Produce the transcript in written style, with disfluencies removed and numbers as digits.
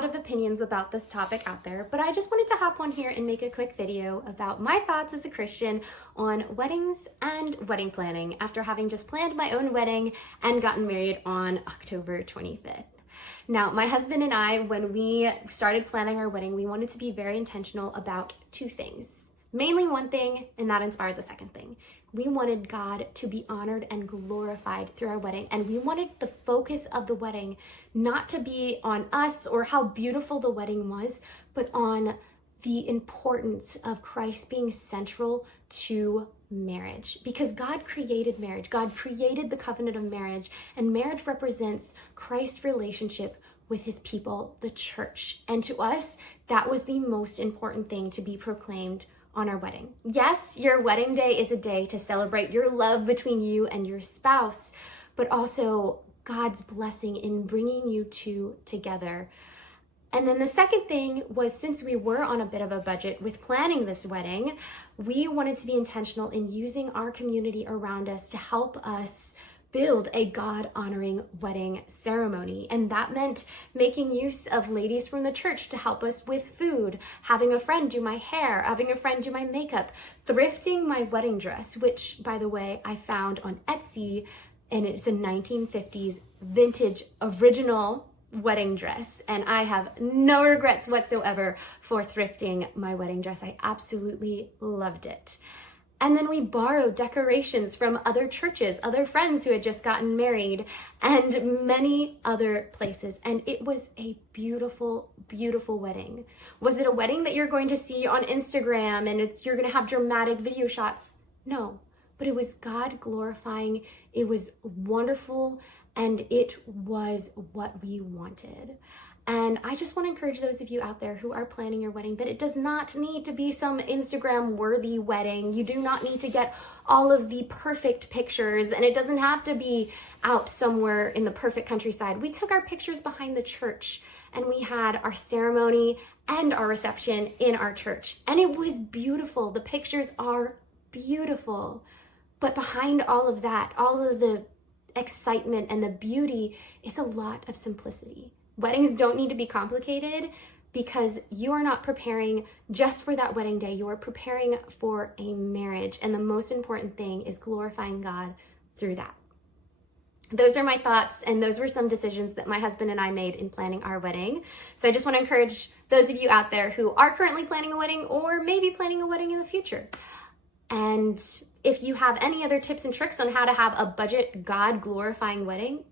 lot of opinions about this topic out there, but I just wanted to hop on here and make a quick video about my thoughts as a Christian on weddings and wedding planning after having just planned my own wedding and gotten married on October 25th. Now, my husband and I, when we started planning our wedding, we wanted to be very intentional about two things. Mainly one thing, and that inspired the second thing. We wanted God to be honored and glorified through our wedding, and we wanted the focus of the wedding not to be on us or how beautiful the wedding was, but on the importance of Christ being central to marriage. Because God created marriage. God created the covenant of marriage, and marriage represents Christ's relationship with his people, the church. And to us, that was the most important thing to be proclaimed on our wedding. Yes, your wedding day is a day to celebrate your love between you and your spouse, but also God's blessing in bringing you two together. And then the second thing was, since we were on a bit of a budget with planning this wedding, we wanted to be intentional in using our community around us to help us build a God-honoring wedding ceremony. And that meant making use of ladies from the church to help us with food, having a friend do my hair, having a friend do my makeup, thrifting my wedding dress, which, by the way, I found on Etsy, and it's a 1950s vintage original wedding dress, and I have no regrets whatsoever for thrifting my wedding dress. I absolutely loved it. And then we borrowed decorations from other churches, other friends who had just gotten married, and many other places. And it was a beautiful, beautiful wedding. Was it a wedding that you're going to see on Instagram and you're going to have dramatic video shots? No, but it was God glorifying. It was wonderful, and it was what we wanted. And I just want to encourage those of you out there who are planning your wedding that it does not need to be some Instagram-worthy wedding. You do not need to get all of the perfect pictures, and it doesn't have to be out somewhere in the perfect countryside. We took our pictures behind the church, and we had our ceremony and our reception in our church. And it was beautiful. The pictures are beautiful. But behind all of that, all of the excitement and the beauty, is a lot of simplicity. Weddings don't need to be complicated because you are not preparing just for that wedding day. You are preparing for a marriage, and the most important thing is glorifying God through that. Those are my thoughts, and those were some decisions that my husband and I made in planning our wedding. So I just want to encourage those of you out there who are currently planning a wedding or maybe planning a wedding in the future. And if you have any other tips and tricks on how to have a budget, God-glorifying wedding,